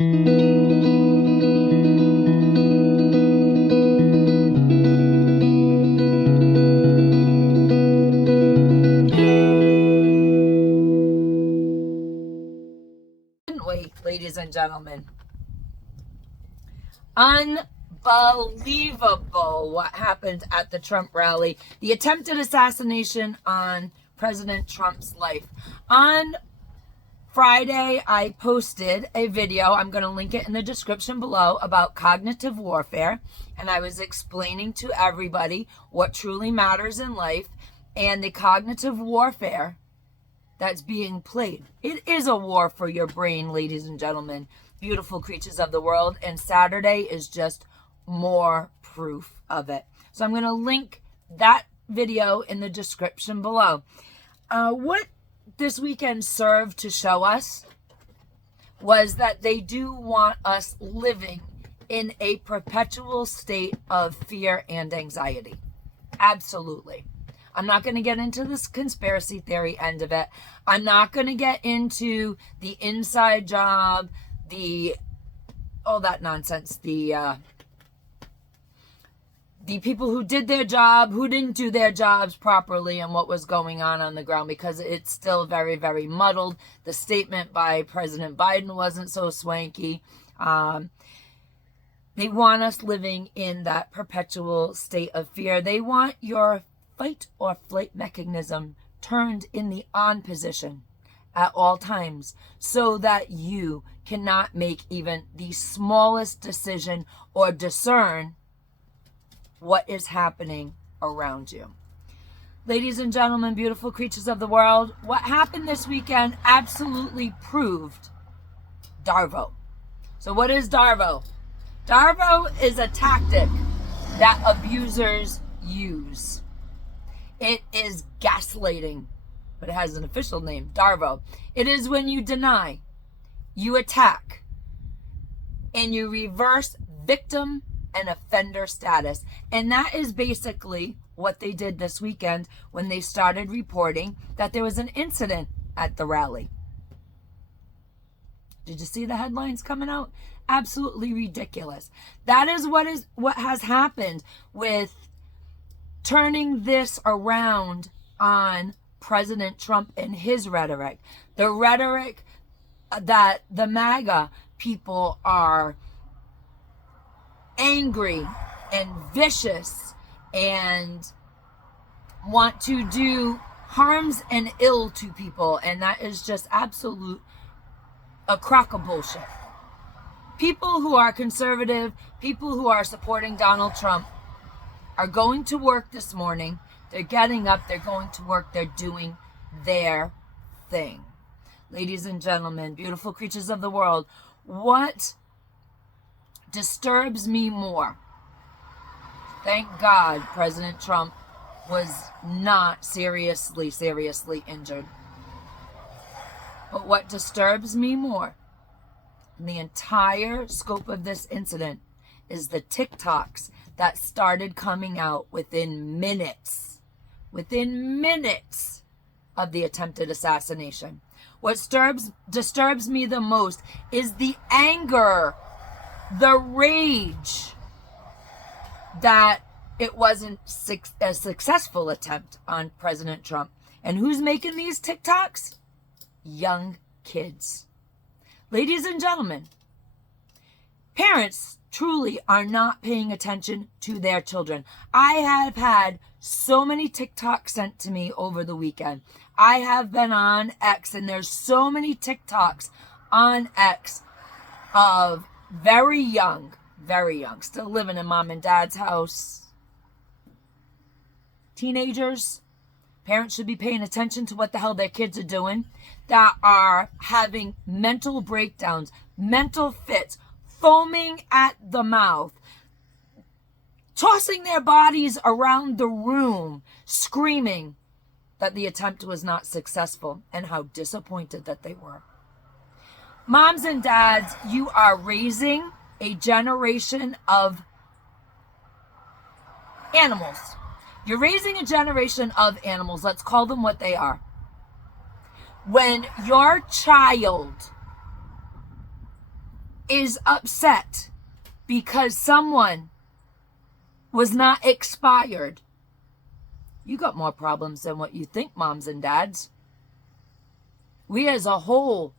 Wait, ladies and gentlemen. Unbelievable what happened at the Trump rally. The attempted assassination on President Trump's life. On Friday, I posted a video, I'm going to link it in the description below, about cognitive warfare. And I was explaining to everybody what truly matters in life and the cognitive warfare that's being played. It is a war for your brain, ladies and gentlemen, beautiful creatures of the world. And Saturday is just more proof of it. So I'm going to link that video in the description below. What this weekend served to show us was that they do want us living in a perpetual state of fear and anxiety. Absolutely. I'm not going to get into this conspiracy theory end of it. I'm not going to get into the inside job, all that nonsense, the people who did their job, who didn't do their jobs properly, and what was going on the ground, because it's still very, very muddled. The statement by President Biden wasn't so swanky. They want us living in that perpetual state of fear. They want your fight or flight mechanism turned in the on position at all times, so that you cannot make even the smallest decision or discern what is happening around you. Ladies and gentlemen, beautiful creatures of the world, what happened this weekend absolutely proved DARVO. So what is DARVO? DARVO is a tactic that abusers use. It is gaslighting, but it has an official name, DARVO. It is when you deny, you attack, and you reverse victim and offender status. And that is basically what they did this weekend when they started reporting that there was an incident at the rally. Did you see the headlines coming out? Absolutely ridiculous. That is what has happened with turning this around on President Trump and his rhetoric. The rhetoric that the MAGA people are angry and vicious and want to do harms and ill to people, and that is just a crock of bullshit. People who are conservative, people who are supporting Donald Trump, are going to work this morning. They're getting up, they're going to work, they're doing their thing. Ladies and gentlemen, beautiful creatures of the world, what disturbs me more? Thank God President Trump was not seriously injured. But what disturbs me more in the entire scope of this incident is the TikToks that started coming out within minutes of the attempted assassination. What disturbs me the most is the anger, the rage that it wasn't a successful attempt on President Trump. And who's making these TikToks? Young kids. Ladies and gentlemen, parents truly are not paying attention to their children. I have had so many TikToks sent to me over the weekend. I have been on X, and there's so many TikToks on X of very young, still living in mom and dad's house, teenagers. Parents should be paying attention to what the hell their kids are doing, that are having mental breakdowns, mental fits, foaming at the mouth, tossing their bodies around the room, screaming that the attempt was not successful and how disappointed that they were. Moms and dads, you are raising a generation of animals. You're raising a generation of animals. Let's call them what they are. When your child is upset because someone was not expired, you got more problems than what you think, moms and dads. We as a whole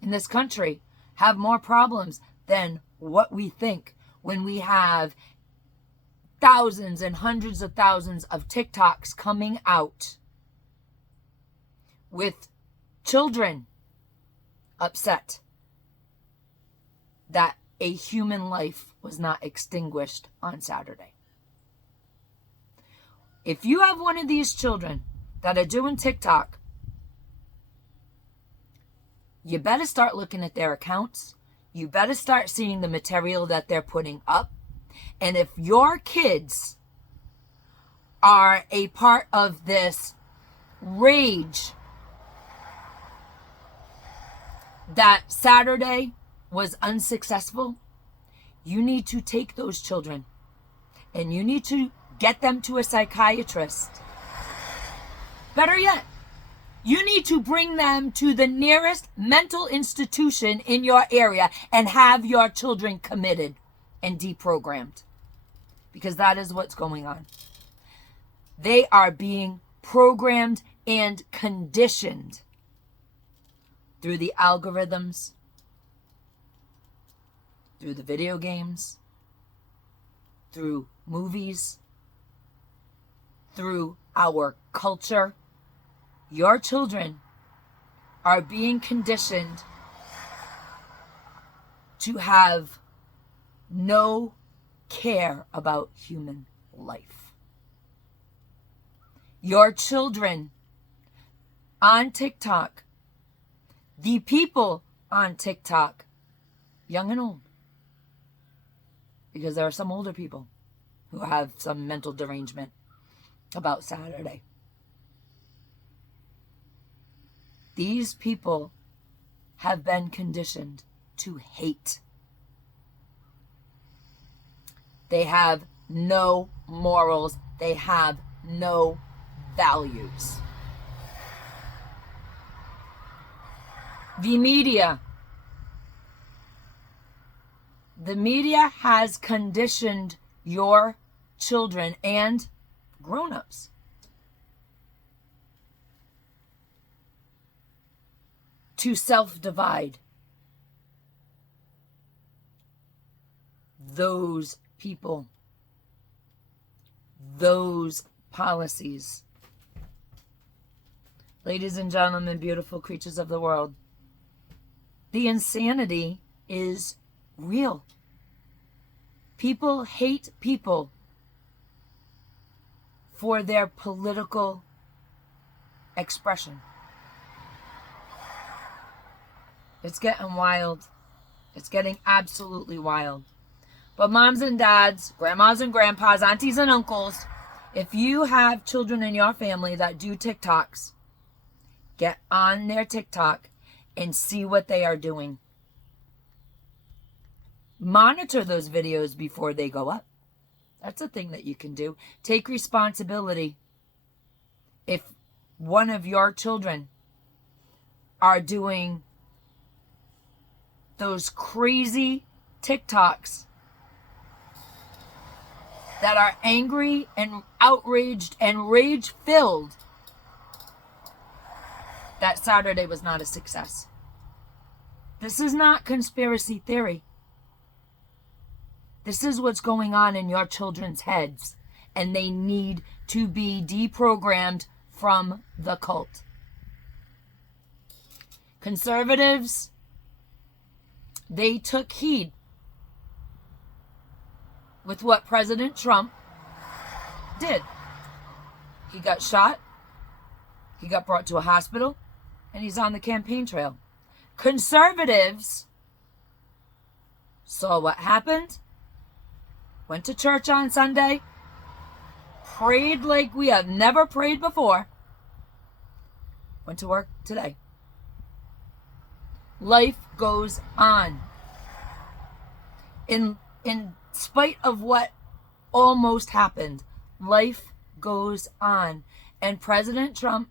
in this country have more problems than what we think when we have thousands and hundreds of thousands of TikToks coming out with children upset that a human life was not extinguished on Saturday. If you have one of these children that are doing TikTok, you better start looking at their accounts. You better start seeing the material that they're putting up. And if your kids are a part of this rage that Saturday was unsuccessful, you need to take those children and you need to get them to a psychiatrist. Better yet, you need to bring them to the nearest mental institution in your area and have your children committed and deprogrammed. Because that is what's going on. They are being programmed and conditioned through the algorithms, through the video games, through movies, through our culture. Your children are being conditioned to have no care about human life. Your children on TikTok, the people on TikTok, young and old, because there are some older people who have some mental derangement about Saturday. These people have been conditioned to hate. They have no morals. They have no values. The media has conditioned your children and grown-ups to self-divide. Those people, those policies. Ladies and gentlemen, beautiful creatures of the world, the insanity is real. People hate people for their political expression. It's getting wild. It's getting absolutely wild. But moms and dads, grandmas and grandpas, aunties and uncles, if you have children in your family that do TikToks, get on their TikTok and see what they are doing. Monitor those videos before they go up. That's a thing that you can do. Take responsibility. If one of your children are doing those crazy TikToks that are angry and outraged and rage-filled, that Saturday was not a success. This is not conspiracy theory. This is what's going on in your children's heads, and they need to be deprogrammed from the cult. Conservatives, they took heed with what President Trump did. He got shot, he got brought to a hospital, and he's on the campaign trail. Conservatives saw what happened, went to church on Sunday, prayed like we have never prayed before, went to work today. Life goes on. In spite of what almost happened, life goes on. And President Trump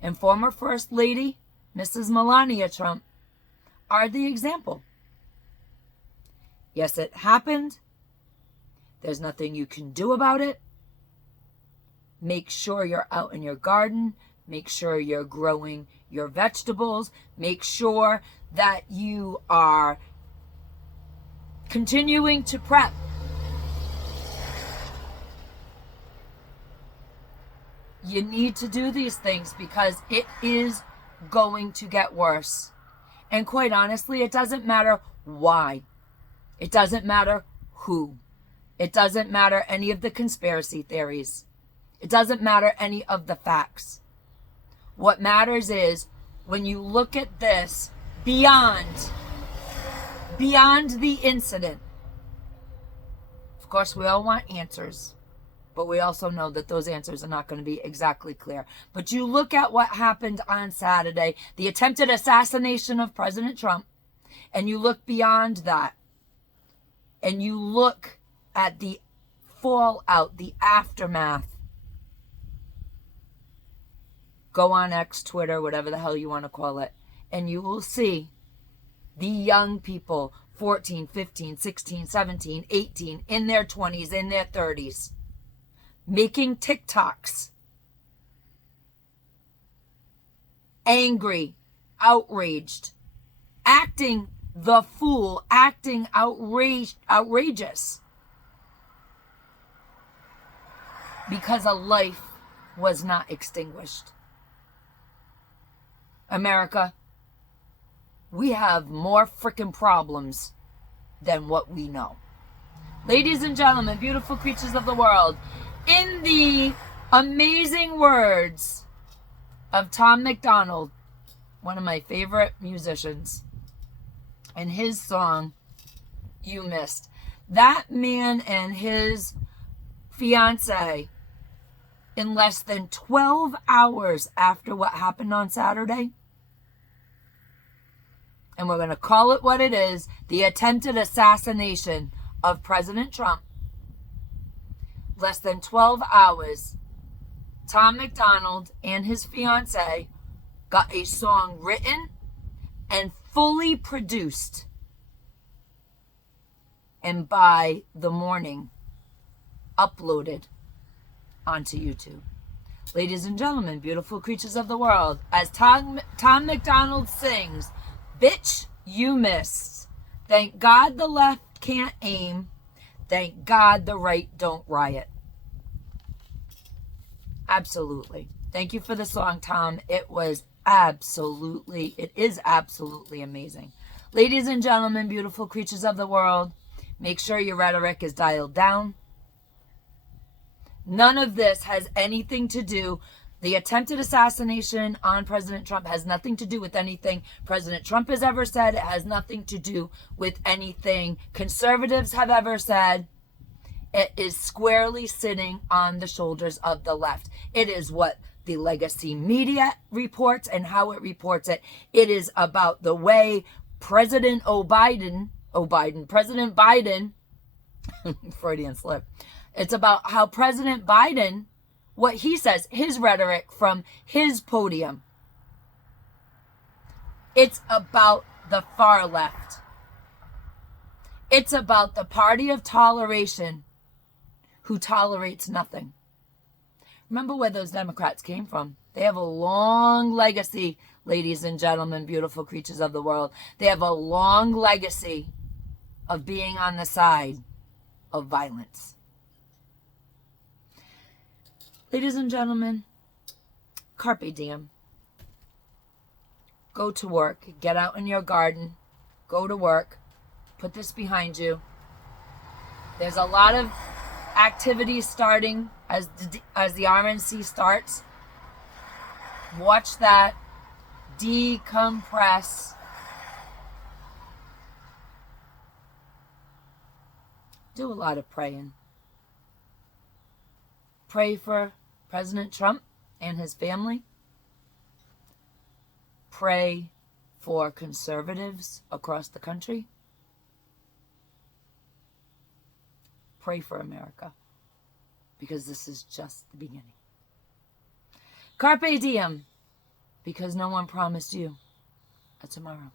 and former First Lady, Mrs. Melania Trump, are the example. Yes, it happened. There's nothing you can do about it. Make sure you're out in your garden. Make sure you're growing your vegetables. Make sure that you are continuing to prep. You need to do these things because it is going to get worse. And quite honestly, it doesn't matter why. It doesn't matter who. It doesn't matter any of the conspiracy theories. It doesn't matter any of the facts. What matters is when you look at this beyond the incident. Of course, we all want answers, but we also know that those answers are not going to be exactly clear. But you look at what happened on Saturday, the attempted assassination of President Trump, and you look beyond that, and you look at the fallout, the aftermath. Go on X, Twitter, whatever the hell you want to call it, and you will see the young people, 14, 15, 16, 17, 18, in their 20s, in their 30s, making TikToks, angry, outraged, acting the fool, acting outrageous, because a life was not extinguished. America, we have more freaking problems than what we know. Ladies and gentlemen, beautiful creatures of the world, in the amazing words of Tom MacDonald, one of my favorite musicians, and his song, You Missed. That man and his fiance, in less than 12 hours after what happened on Saturday, and we're going to call it what it is, the attempted assassination of President Trump. Less than 12 hours, Tom MacDonald and his fiance got a song written and fully produced. And by the morning, uploaded onto YouTube. Ladies and gentlemen, beautiful creatures of the world, as Tom MacDonald sings, "Bitch, you missed. Thank God the left can't aim. Thank God the right don't riot." Absolutely. Thank you for the song, Tom. It is absolutely amazing. Ladies and gentlemen, beautiful creatures of the world, make sure your rhetoric is dialed down. None of this has anything to do. The attempted assassination on President Trump has nothing to do with anything President Trump has ever said. It has nothing to do with anything conservatives have ever said. It is squarely sitting on the shoulders of the left. It is what the legacy media reports and how it reports it. It is about the way President Biden, Freudian slip. It's about how President Biden, what he says, his rhetoric from his podium. It's about the far left. It's about the party of toleration who tolerates nothing. Remember where those Democrats came from. They have a long legacy, ladies and gentlemen, beautiful creatures of the world. They have a long legacy of being on the side of violence. Ladies and gentlemen, carpe diem. Go to work. Get out in your garden. Go to work. Put this behind you. There's a lot of activities starting as the RNC starts. Watch that. Decompress. Do a lot of praying. Pray for President Trump and his family. Pray for conservatives across the country. Pray for America, because this is just the beginning. Carpe diem, because no one promised you a tomorrow.